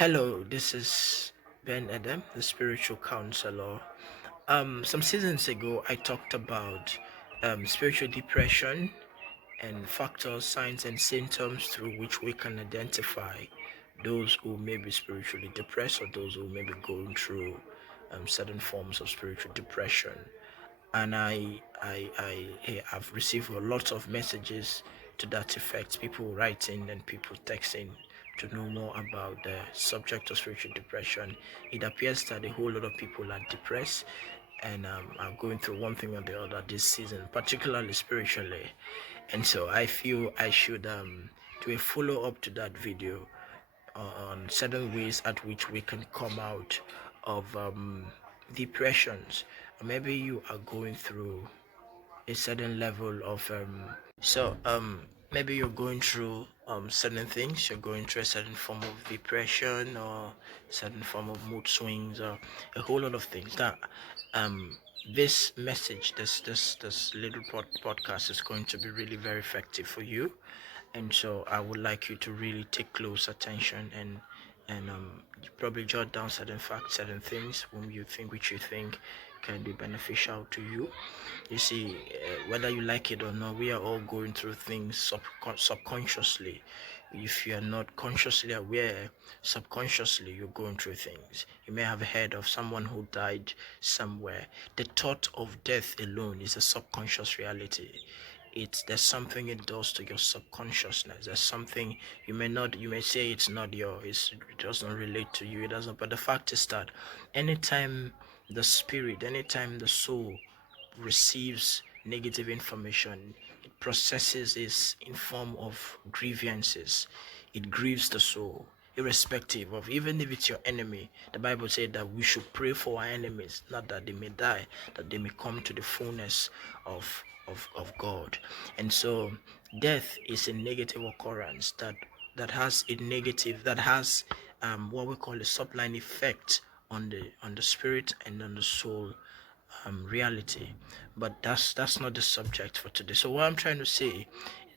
Hello, this is Ben Adam, the spiritual counselor. Some seasons ago, I talked about spiritual depression and factors, signs, and symptoms through which we can identify those who may be spiritually depressed or those who may be going through certain forms of spiritual depression. And I have received a lot of messages to that effect, people writing and people texting to know more about the subject of spiritual depression. It appears that a whole lot of people are depressed and are going through one thing or the other this season, particularly spiritually. And so I feel I should do a follow up to that video on certain ways at which we can come out of depressions. Maybe you are going through a certain level of so maybe you're going through certain things, you're going through a certain form of depression or certain form of mood swings or a whole lot of things that um this message, this little podcast is going to be really very effective for you. And so I would like you to really take close attention and you probably jot down certain facts, certain things whom you think, which you think can be beneficial to you. You see, whether you like it or not, we are all going through things subconsciously. If you are not consciously aware, subconsciously you're going through things. You may have heard of someone who died somewhere. The thought of death alone is a subconscious reality. There's something it does to your subconsciousness. There's something you may say it's not it doesn't relate to you, it doesn't, but the fact is that anytime anytime the soul receives negative information, it processes it in form of grievances. It grieves the soul, irrespective of, even if it's your enemy. The Bible said that we should pray for our enemies, not that they may die, that they may come to the fullness of God. And so death is a negative occurrence that has what we call a subline effect on the spirit and on the soul reality. But that's not the subject for today. So what I'm trying to say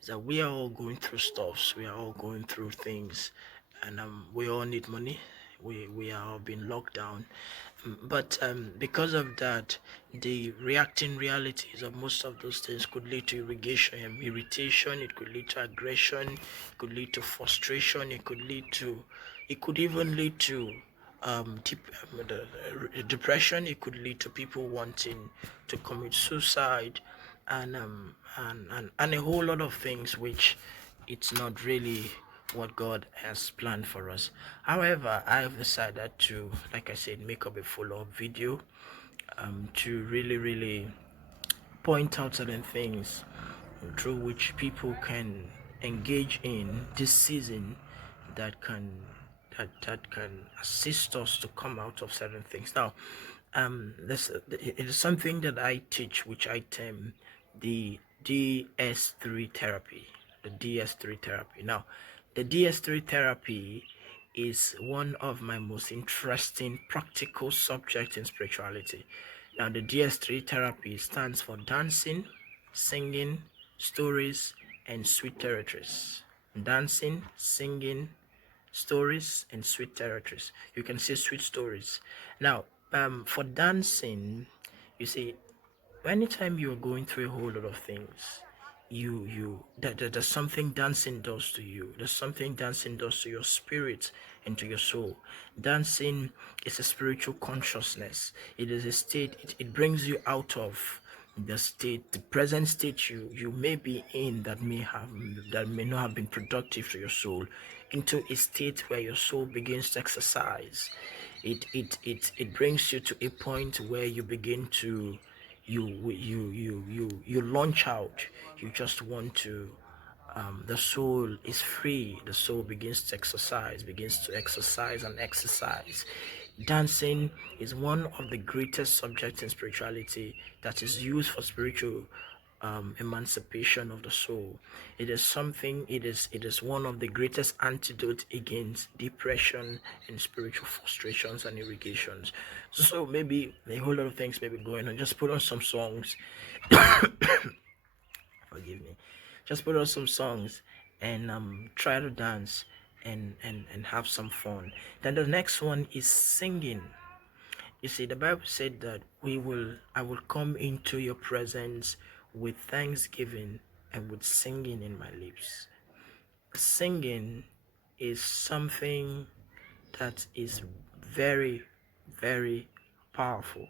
is that we are all going through stuffs, we are all going through things, and we all need money. We are all being locked down. But because of that, the reacting realities of most of those things could lead to irritation, it could lead to aggression, it could lead to frustration, it could even lead to depression. It could lead to people wanting to commit suicide, and a whole lot of things which it's not really what God has planned for us. However, I have decided to, like I said, make up a follow-up video to really point out certain things through which people can engage in this season that can that can assist us to come out of certain things. Now, it is something that I teach, which I term the DS3 therapy. The DS3 therapy. Now, the DS3 therapy is one of my most interesting practical subjects in spirituality. Now, the DS3 therapy stands for dancing, singing, stories, and sweet territories. Dancing, singing, stories, and sweet territories. You can say sweet stories. Now, for dancing, you see, anytime you're going through a whole lot of things, there's something dancing does to you. There's something dancing does to your spirit and to your soul. Dancing is a spiritual consciousness. It is a state. It brings you out of the present state you may be in that may not have been productive to your soul, into a state where your soul begins to exercise. It brings you to a point where you begin to you launch out. You just want to the soul is free. The soul begins to exercise and exercise. Dancing is one of the greatest subjects in spirituality that is used for spiritual emancipation of the soul. It is one of the greatest antidote against depression and spiritual frustrations and irrigations. So maybe a whole lot of things may be going on. Just put on some songs. Forgive me. Just put on some songs and try to dance and have some fun. Then the next one is singing. You see, the Bible said that I will come into your presence with thanksgiving and with singing in my lips. Singing is something that is very, very powerful.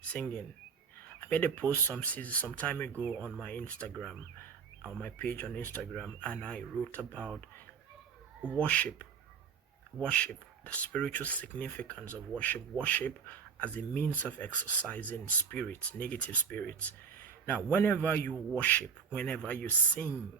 Singing. I made a post some time ago on my Instagram, on my page on Instagram, and I wrote about worship. Worship, the spiritual significance of worship. Worship as a means of exercising spirits, negative spirits. Now, whenever you worship, whenever you sing,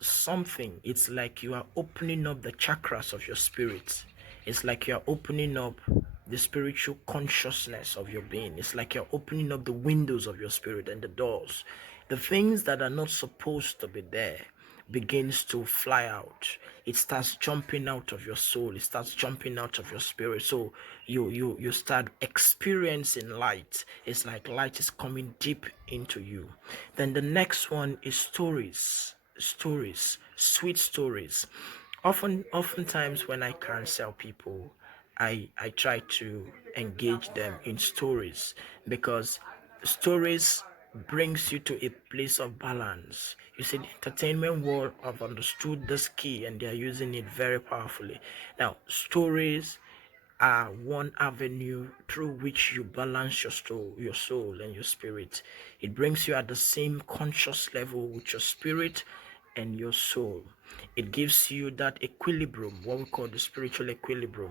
something, it's like you are opening up the chakras of your spirit. It's like you're opening up the spiritual consciousness of your being. It's like you're opening up the windows of your spirit and the doors. The things that are not supposed to be there begins to fly out. It starts jumping out of your soul. It starts jumping out of your spirit. So you start experiencing light. It's like light is coming deep into you. Then the next one is stories. Stories, sweet stories. Oftentimes when I counsel people, I try to engage them in stories, because stories brings you to a place of balance. You see, the entertainment world have understood this key and they are using it very powerfully. Now, stories are one avenue through which you balance your soul and your spirit. It brings you at the same conscious level with your spirit and your soul. It gives you that equilibrium, what we call the spiritual equilibrium.